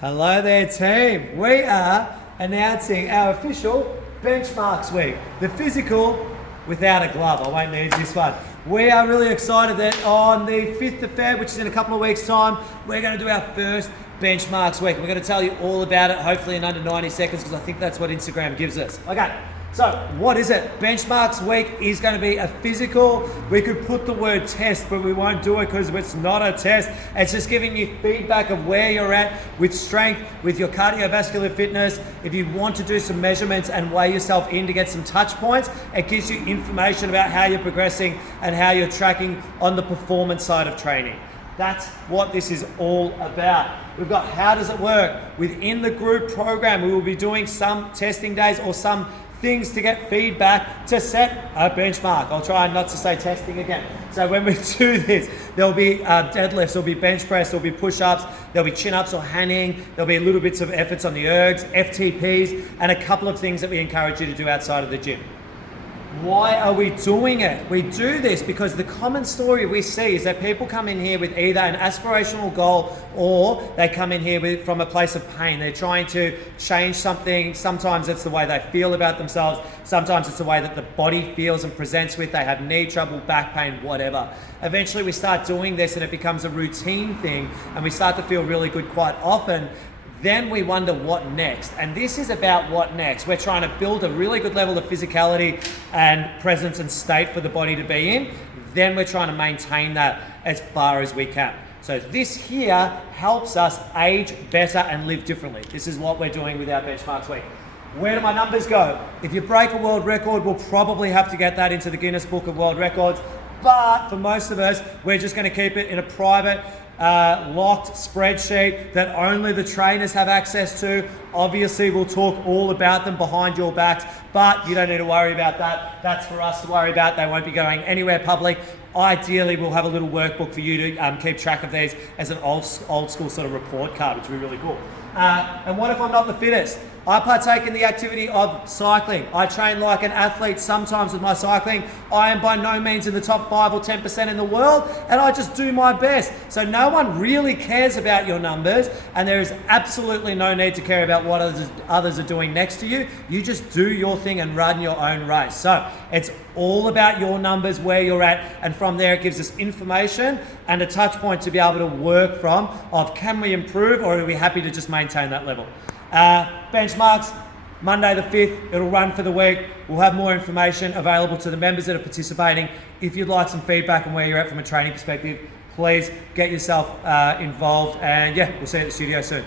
Hello there, team. We are announcing our official Benchmarks Week, the physical without a glove. I won't need this one. We are really excited that on the 5th of Feb, which is in a couple of weeks' time, we're going to do our first Benchmarks Week. We're going to tell you all about it, hopefully in under 90 seconds, because I think that's what Instagram gives us. Okay. So what is it? Benchmarks Week is going to be a physical. We could put the word test, but we won't do it because it's not a test. It's just giving you feedback of where you're at with strength, with your cardiovascular fitness. If you want to do some measurements and weigh yourself in to get some touch points, it gives you information about how you're progressing and how you're tracking on the performance side of training. That's what this is all about. We've got how does it work? Within the group program, we will be doing some testing days or some things to get feedback to set a benchmark. I'll try not to say testing again. So when we do this, there'll be deadlifts, there'll be bench press, there'll be push-ups, there'll be chin-ups or hanging, there'll be little bits of efforts on the ergs, FTPs, and a couple of things that we encourage you to do outside of the gym. Why are we doing it? We do this because the common story we see is that people come in here with either an aspirational goal or they come in here from a place of pain. They're trying to change something. Sometimes it's the way they feel about themselves. Sometimes it's the way that the body feels and presents with. They have knee trouble, back pain, whatever. Eventually we start doing this and it becomes a routine thing and we start to feel really good quite often. Then we wonder what next. And this is about what next. We're trying to build a really good level of physicality and presence and state for the body to be in. Then we're trying to maintain that as far as we can. So this here helps us age better and live differently. This is what we're doing with our Benchmarks Week. Where do my numbers go? If you break a world record, we'll probably have to get that into the Guinness Book of World Records. But for most of us, we're just going to keep it in a private locked spreadsheet that only the trainers have access to. Obviously, we'll talk all about them behind your backs, but you don't need to worry about that. That's for us to worry about. They won't be going anywhere public. Ideally, we'll have a little workbook for you to keep track of these as an old school sort of report card, which would be really cool. And what if I'm not the fittest? I partake in the activity of cycling. I train like an athlete sometimes with my cycling. I am by no means in the top 5 or 10% in the world, and I just do my best. So no one really cares about your numbers, and there is absolutely no need to care about what others are doing next to you. You just do your thing and run your own race. So it's all about your numbers, where you're at, and from there it gives us information and a touch point to be able to work from of can we improve or are we happy to just maintain that level. Benchmarks, Monday the 5th, it'll run for the week. We'll have more information available to the members that are participating. If you'd like some feedback on where you're at from a training perspective, please get yourself involved, and yeah, we'll see you at the studio soon.